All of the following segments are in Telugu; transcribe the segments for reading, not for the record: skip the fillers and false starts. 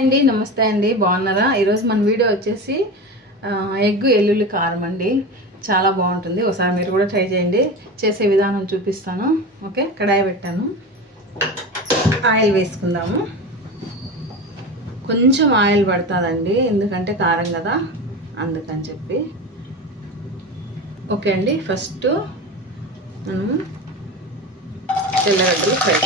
అండి నమస్తే అండి, బాగున్నారా? ఈరోజు మన వీడియో వచ్చేసి ఎగ్గు ఎల్లుల్లి కారం అండి. చాలా బాగుంటుంది, ఒకసారి మీరు కూడా ట్రై చేయండి. చేసే విధానం చూపిస్తాను. ఓకే, కడాయి పెట్టాను, ఆయిల్ వేసుకుందాము. కొంచెం ఆయిల్ పడుతుందండి, ఎందుకంటే కారం కదా, అందుకని చెప్పి. ఓకే అండి, ఫస్ట్ మనము తెల్లగడ్డలు ఫ్రై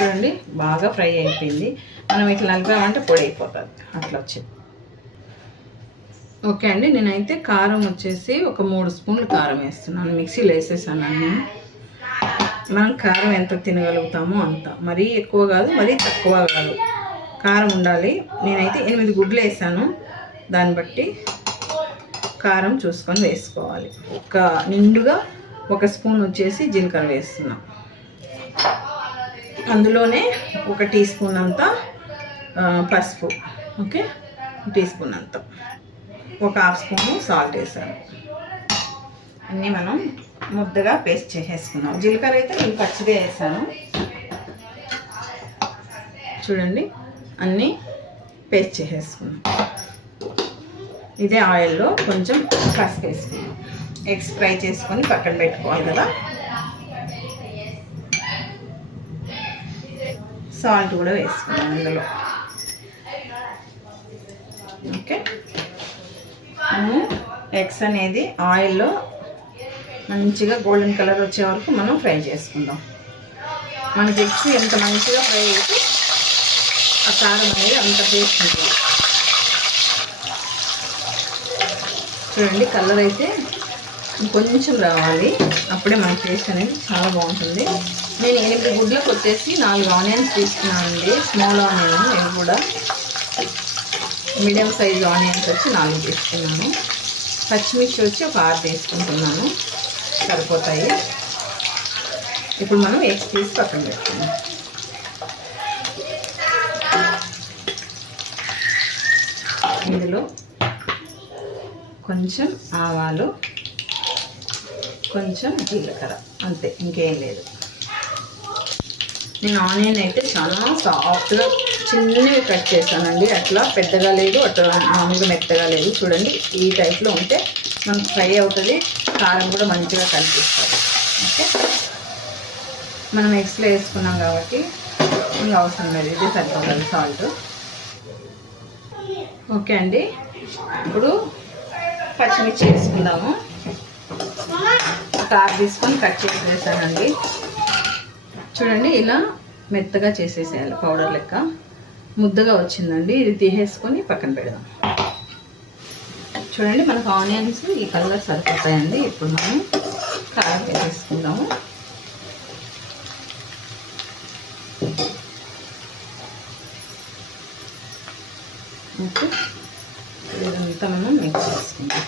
చూడండి, బాగా ఫ్రై అయిపోయింది. మనం ఇట్లా నలిపామంటే పొడి అయిపోతుంది, అట్లా వచ్చింది. ఓకే అండి, నేనైతే కారం వచ్చేసి ఒక 3 స్పూన్లు కారం వేస్తున్నాను. మిక్సీలో వేసేసాను అన్నీ. మనం కారం ఎంత తినగలుగుతామో అంత, మరీ ఎక్కువ కాదు, మరీ తక్కువ కాదు, కారం ఉండాలి. నేనైతే 8 గుడ్లు వేసాను, దాన్ని బట్టి కారం చూసుకొని వేసుకోవాలి. నిండుగా 1 స్పూన్ వచ్చేసి జీలకర్ర వేస్తున్నాం. అందులోనే 1 టీ స్పూన్ అంతా పసుపు, ఓకే, టీ స్పూన్ అంతా, 1/2 స్పూను సాల్ట్ వేసాను. అన్నీ మనం ముద్దగా పేస్ట్ చేసేసుకున్నాం. జీలకర్ర అయితే నేను పచ్చిగా వేసాను. చూడండి, అన్నీ పేస్ట్ చేసేసుకున్నాం. ఇదే ఆయిల్లో కొంచెం పసుపు వేసుకున్నాం. ఎగ్స్ ఫ్రై చేసుకొని పక్కన పెట్టుకోవాలి కదా. సాల్ట్ కూడా వేసుకున్నాం అందులో. ఓకే, ఎగ్స్ అనేది ఆయిల్లో మంచిగా గోల్డెన్ కలర్ వచ్చే వరకు మనం ఫ్రై చేసుకుందాం. మనకి ఎగ్స్ ఎంత మంచిగా ఫ్రై అయితే ఆ కారం అనేది అంత టేస్ట్ ఉంటుంది. చూడండి, కలర్ అయితే కొంచెం రావాలి, అప్పుడే మన టేస్ట్ అనేది చాలా బాగుంటుంది. నేను 8 గుడ్లకు వచ్చేసి 4 ఆనియన్స్ తీసుకున్నానండి. స్మాల్ ఆనియన్, నేను కూడా మీడియం సైజ్ ఆనియన్స్ వచ్చి 4 తీసుకున్నాను. పచ్చిమిర్చి వచ్చి ఒక 6 తీసుకుంటున్నాను, సరిపోతాయి. ఇప్పుడు మనం ఎగ్స్ తీసి పక్కన పెట్టుకున్నాం. ఇందులో కొంచెం ఆవాలు, కొంచెం జీలకర్ర, అంతే, ఇంకేం లేదు. నేను ఆనియన్ అయితే చాలా సాఫ్ట్గా చిన్నగా కట్ చేశానండి. అట్లా పెద్దగా లేదు, అట్లా మామూలుగా మెత్తగా లేదు. చూడండి, ఈ టైప్లో ఉంటే మనకు ఫ్రై అవుతుంది, కారం కూడా మంచిగా కనిపిస్తుంది. ఓకే, మనం ఎగ్స్లో వేసుకున్నాం కాబట్టి ఇంకా అవసరం లేదు, ఇది సరిపోతుంది సాల్ట్. ఓకే అండి, ఇప్పుడు పచ్చిమిర్చి వేసుకుందాము. 6 తీసుకొని కట్ చేసి వేసానండి. చూడండి, ఇలా మెత్తగా చేసేసేయాలి, పౌడర్ లెక్క ముద్దగా వచ్చిందండి. ఇది తీసేసుకొని పక్కన పెడదాం. చూడండి, మనకు ఆనియన్స్ ఈ కలర్ సరిపోతాయండి. ఇప్పుడు మనం కారం వేసేసుకుందాము. ఓకే, ఇదంతా మనం మిక్స్ చేసుకుందాం.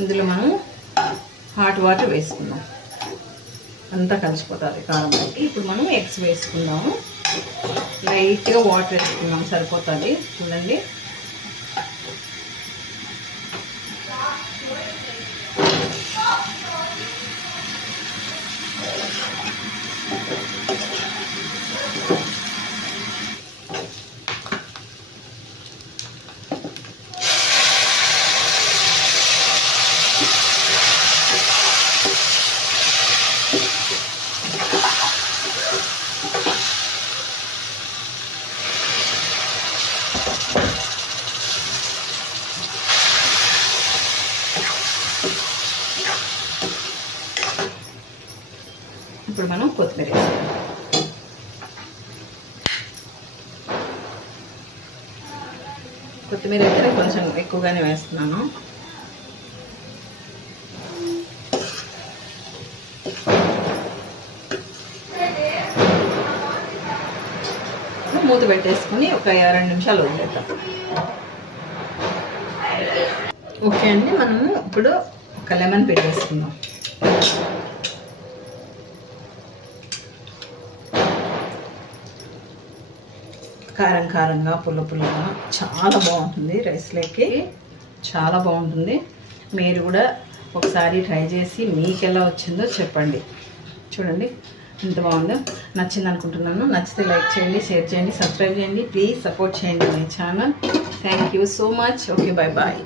ఇందులో మనం హాట్ వాటర్ వేసుకుందాం, అంతా కలిసిపోతుంది కారం బట్టి. ఇప్పుడు మనం ఎగ్స్ వేసుకుందాము. లైట్గా వాటర్ వేసుకుందాం, సరిపోతుంది. చూడండి, ఇప్పుడు మనం కొత్తిమీర వేస్తాం. కొత్తిమీర అయితే కొంచెం ఎక్కువగానే వేస్తున్నాను. మూత పెట్టేసుకుని ఒక 2 నిమిషాలు వదిలేద్దాం. ఓకే అండి, మనము ఇప్పుడు ఒక లెమన్ పిండి వేసుకుందాం. కారం కారంగా పుల్లగా చాలా బాగుంటుంది. రైస్లోకి చాలా బాగుంటుంది. మీరు కూడా ఒకసారి ట్రై చేసి మీకు ఎలా వచ్చిందో చెప్పండి. చూడండి ఎంత బాగుందో. నచ్చింది అనుకుంటున్నాను. నచ్చితే లైక్ చేయండి, షేర్ చేయండి, సబ్స్క్రైబ్ చేయండి. ప్లీజ్ సపోర్ట్ చేయండి my channel. Thank you so much. Okay, bye bye.